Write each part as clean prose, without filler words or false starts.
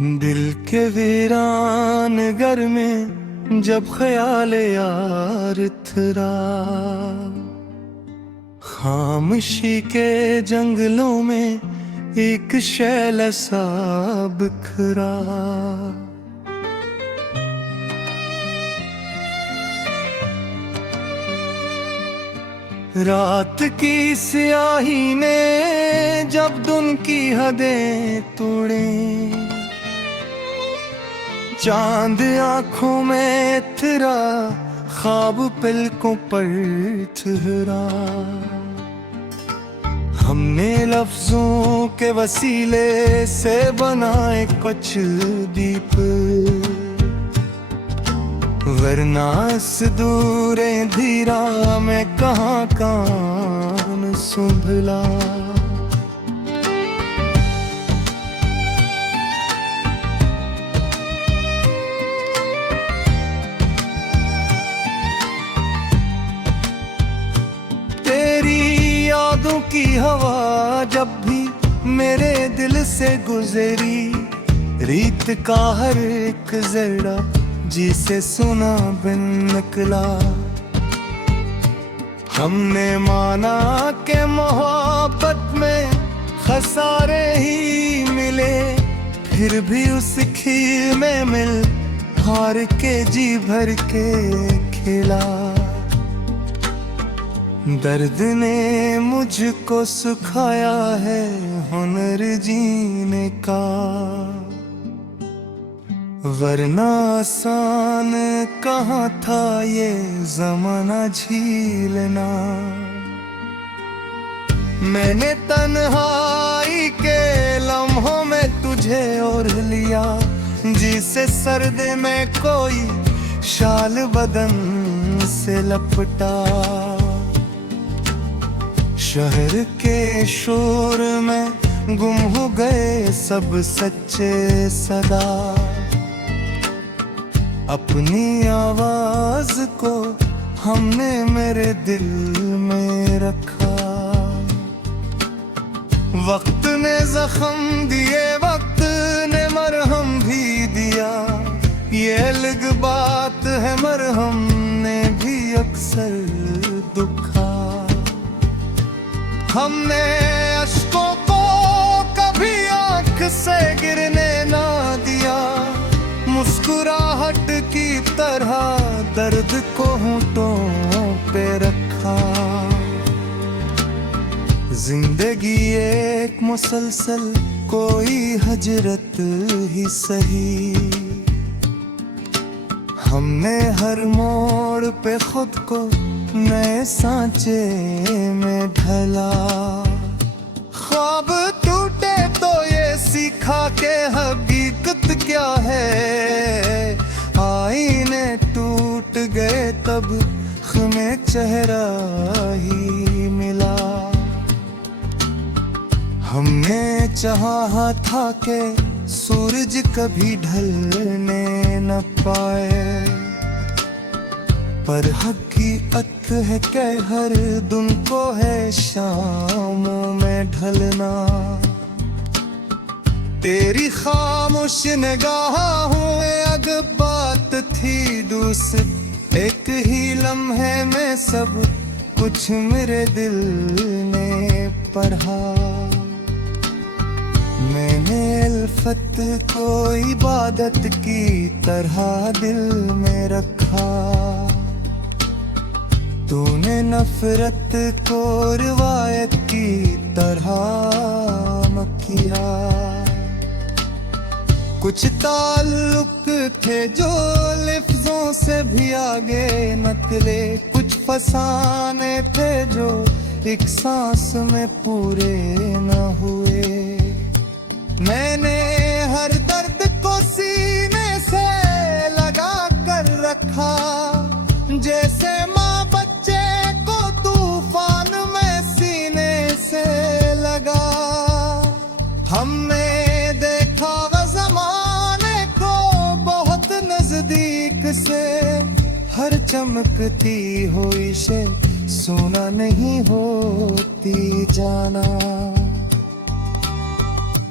दिल के वीरान घर में जब ख्याल यार थरा, खामोशी के जंगलों में एक शैल सा बिखरा। रात की स्याही ने जब दिन की हदें तोड़े, चांद आंखों में थरा, ख्वाब पलकों पर ठहरा। हमने लफ्जों के वसीले से बनाए कुछ दीप, वरना इस दूरे धीरा में कहाँ कान सुंभला। यादों की हवा जब भी मेरे दिल से गुजरी, रीत का हर एक जरा जिसे सुना बिन निकला। हमने माना के मोहब्बत में खसारे ही मिले, फिर भी उस खीर में मिल हार के जी भर के खेला। दर्द ने मुझको सिखाया है हुनर जीने का, वरना आसान कहाँ था ये ज़माना झीलना। मैंने तन्हाई के लम्हों में तुझे ओढ़ लिया, जिसे सर्द में कोई शाल बदन से लपटा। शहर के शोर में गुम हो गए सब सच्चे सदा, अपनी आवाज को हमने मेरे दिल में रखा। वक्त ने जख्म दिए, वक्त ने मरहम भी दिया, ये अलग बात है मरहम ने भी अक्सर दुखा। हमने अश्कों को कभी आंख से गिरने ना दिया, मुस्कुराहट की तरह दर्द को होठों पे रखा। जिंदगी एक मुसलसल कोई हजरत ही सही, हमने हर मोड़ पे खुद को नए सांचे में ढला। ख्वाब टूटे तो ये सीखा के हकीकत क्या है, आईने टूट गए तब हमें चेहरा ही मिला। हमने चाहा था कि सूरज कभी ढलने न पाए, पर हकीकत है कि हर दिन को है शामों में ढलना। तेरी खामोश निगाहों में अगर बात थी दूसरी, एक ही लम्हे में सब कुछ मेरे दिल ने पढ़ा। मैंने अल्फत को इबादत की तरह दिल में रखा, तूने नफरत को रिवायत की तरह किया। कुछ ताल्लुक थे जो लफ्जों से भी आगे निकले, कुछ फसाने थे जो एक सांस में पूरे न हुए। मैंने हर दर्द को सीने से लगा कर रखा, जैसे माँ बच्चे को तूफान में सीने से लगा। हमने देखा वो ज़माने को बहुत नजदीक से, हर चमकती हुई शे सोना नहीं होती जाना।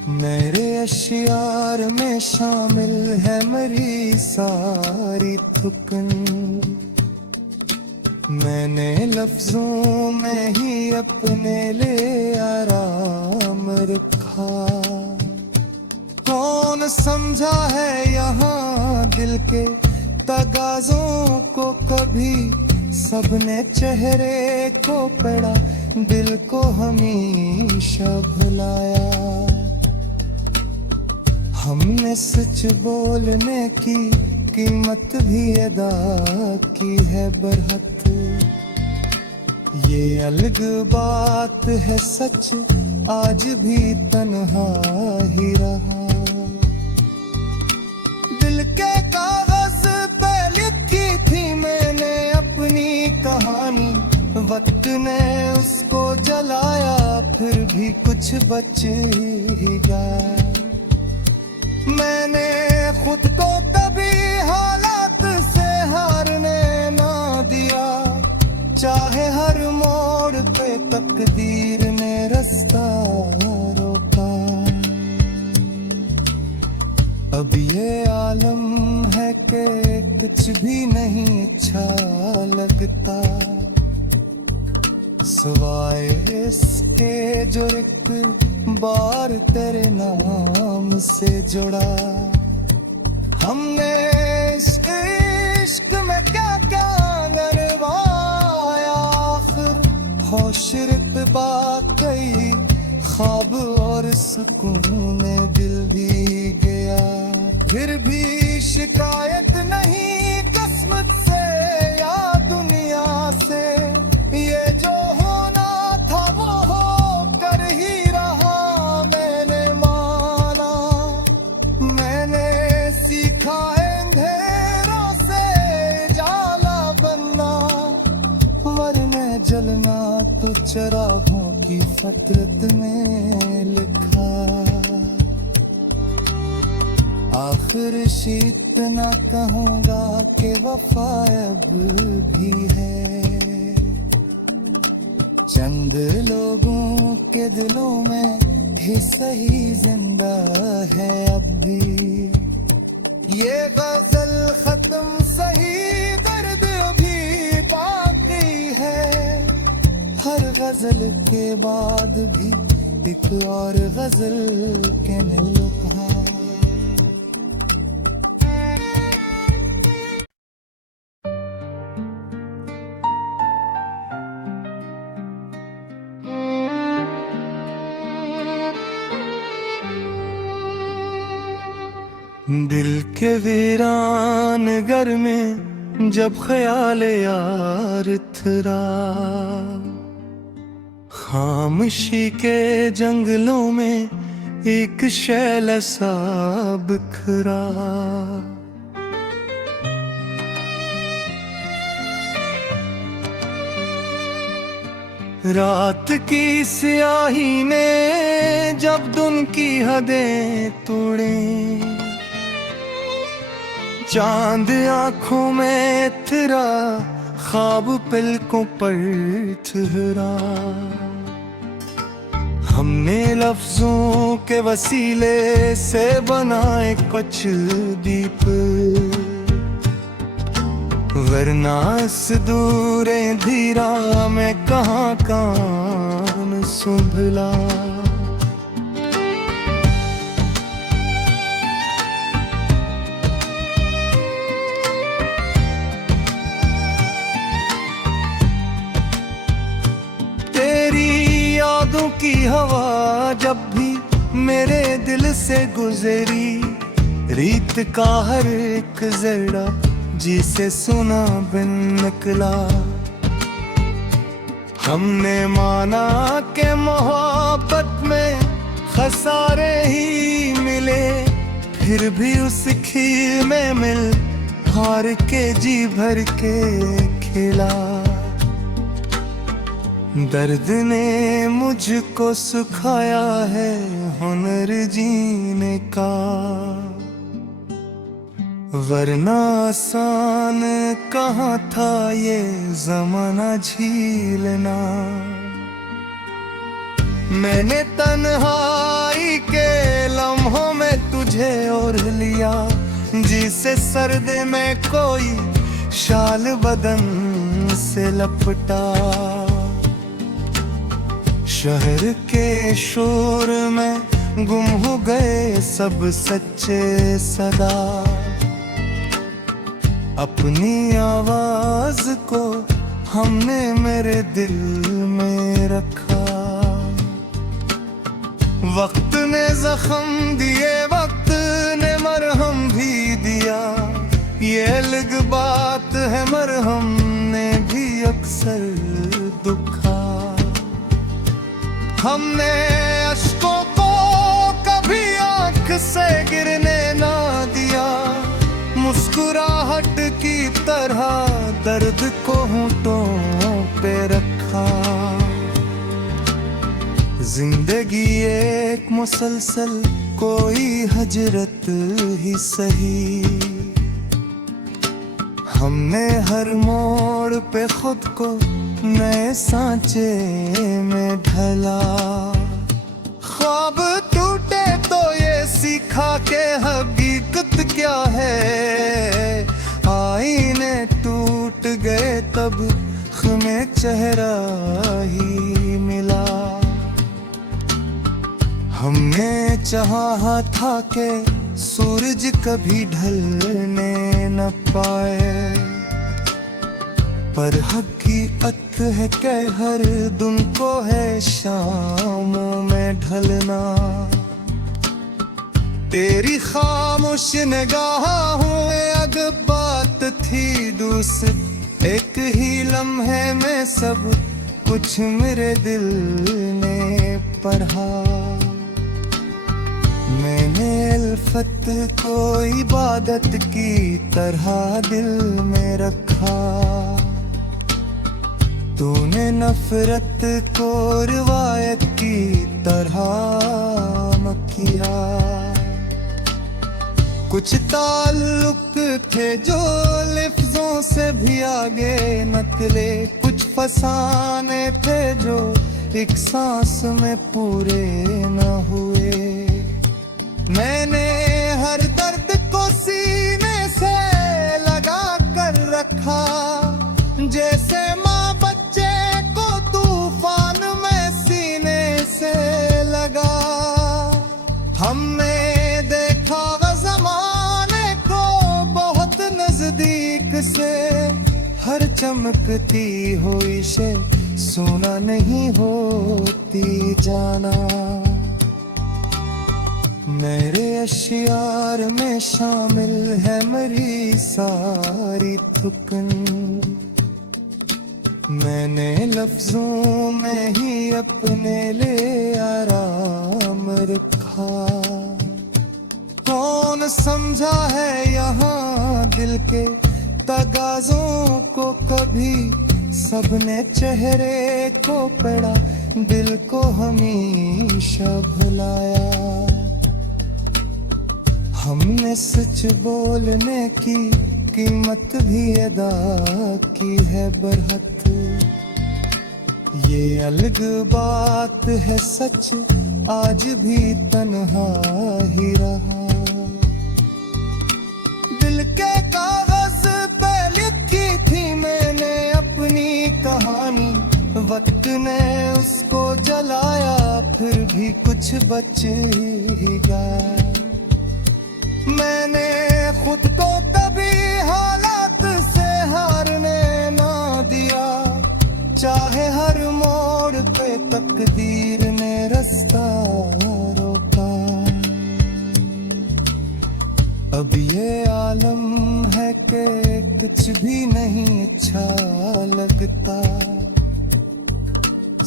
मेरे अशियार में शामिल है मेरी सारी थुकन। मैंने लफ्जों में ही अपने लिए आराम रखा। कौन समझा है यहाँ दिल के तगाजों को कभी, सबने चेहरे को पढ़ा, दिल को हमेशा भुलाया। हमने सच बोलने की कीमत भी अदा की है बरहत। ये अलग बात है सच, आज भी तन्हा ही रहा। दिल के कागज पे लिखी थी मैंने अपनी कहानी, वक्त ने उसको जलाया फिर भी कुछ बच ही गया। मैंने खुद को कभी हालात से हारने ना दिया, चाहे हर मोड़ पे तकदीर ने रास्ता रोका। अब ये आलम है कि कुछ भी नहीं अच्छा लगता, सिवाय इसके जो एक बार तेरे नाम से जुड़ा। हमने इश्क में क्या क्या गरवाया, आखिर होश रितबा गई, ख्वाब और सुकून दिल भी गया। फिर भी शिकायत नहीं किस्मत से या दुनिया से, ये जो होना था वो हो कर ही रहा। मैंने माना, मैंने सीखा अंधेरों से जाला बनना, मरने जलना तो चरागों की फतरत में लिखा। आखिर इतना कहूँगा कि वफा अब भी है, चंद लोगों के दिलों में ही सही जिंदा है अब भी। ये गजल खत्म सही, दर्द भी बाकी है, हर गजल के बाद भी एक और गजल के लुका। दिल के वीरान घर में जब ख्याल यार थरा, खामोशी के जंगलों में एक शैल सा बिखरा। रात की स्याही ने जब दिन की हदें तोड़े, चांद आंखों में तेरा ख्वाब पलकों पर ठहरा। हमने लफ्जों के वसीले से बनाए कुछ दीप, वरना इस दूरे धीरा में कहाँ कान सुंभला। की हवा जब भी मेरे दिल से गुजरी, रीत का हर एक जरा जिसे सुना बिन निकला। हमने माना के मोहब्बत में खसारे ही मिले, फिर भी उस खीर में मिल हार के जी भर के खिला। दर्द ने मुझको सिखाया है हुनर जीने का, वरना आसान कहाँ था ये ज़माना झीलना। मैंने तन्हाई के तुझे ओढ़ लिया, जिसे सर्द में कोई शाल बदन से लपटा। शहर के शोर में गुम हो गए सब सच्चे सदा, अपनी आवाज को हमने मेरे दिल में रखा। वक्त ने जख्म दिए, वक्त ने मरहम भी दिया, ये अलग बात है मरहम ने भी अक्सर दुखा। हमने अश्कों को कभी आंख से गिरने ना दिया, मुस्कुराहट की तरह दर्द को होंठों पे रखा। जिंदगी एक मुसलसल कोई हजरत ही सही, हमने हर मोड़ पे खुद को नए सांचे में ढला। ख्वाब टूटे तो ये सीखा के हकीकत क्या है, आईने टूट गए तब हमें चेहरा ही मिला। हमने चाहा था कि सूरज कभी ढलने न पाए, पर हकीकत है कि हर दिन को है शामों में ढलना। तेरी खामोश निगाहों में अगर बात थी दूसरी, एक ही लम्हे में सब कुछ मेरे दिल ने पढ़ा। मैंने अल्फत को इबादत की तरह दिल में रखा, तूने नफरत को रिवायत की तरह किया। कुछ ताल्लुक थे जो लफ्जों से भी आगे निकले, कुछ फसाने थे जो एक सांस में पूरे न हुए। मैंने हर दर्द को सीने से लगा कर रखा, जैसे माँ बच्चे को तूफान में सीने से लगा। हमने देखा ज़माने को बहुत नजदीक से, हर चमकती हुई शे सोना नहीं होती जाना। मेरे अशियार में शामिल है मेरी सारी थुकन, मैंने लफ्जों में ही अपने ले आराम रखा। कौन समझा है यहाँ दिल के तगाजों को कभी, सबने चेहरे को पढ़ा, दिल को हमेशा भुलाया। हमने सच बोलने की कीमत भी अदा की है बरहत, ये अलग बात है सच आज भी तन्हा ही रहा। दिल के कागज पे लिखी थी मैंने अपनी कहानी, वक्त ने उसको जलाया फिर भी कुछ बच ही गया। मैंने खुद को कभी हालात से हारने ना दिया, चाहे हर मोड़ पे तकदीर ने रास्ता रोका। अब ये आलम है कि कुछ भी नहीं अच्छा लगता,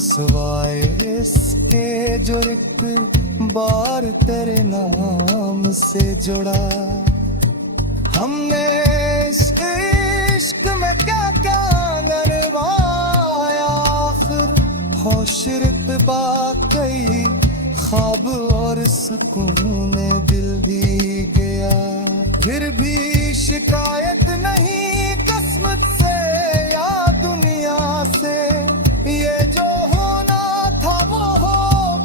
सिवाय इसके जो एक बार तेरे नाम से जुड़ा। हमने इस इश्क में क्या क्या गरवाया, फिर होशरत बाकई ख्वाब और सुकून दिल भी गया। फिर भी शिकायत नहीं किस्मत से या दुनिया से, ये जो होना था वो हो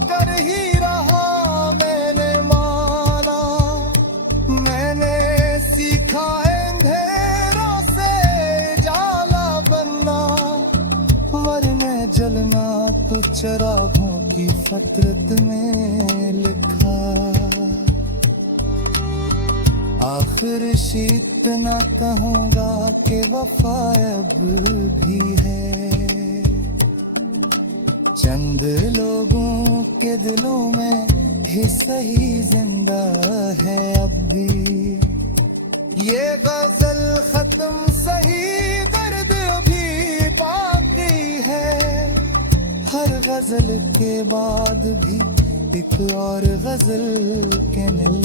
कर ही रहा। मैंने माना चरागों की फतरत में लिखा। आखिर इतना कहूँगा कि वफा अब भी है, चंद लोगों के दिलों में ही सही जिंदा है अब भी। ये गजल खत्म सही, दर्द भी बाकी है, हर गजल के बाद भी एक और गजल के मिल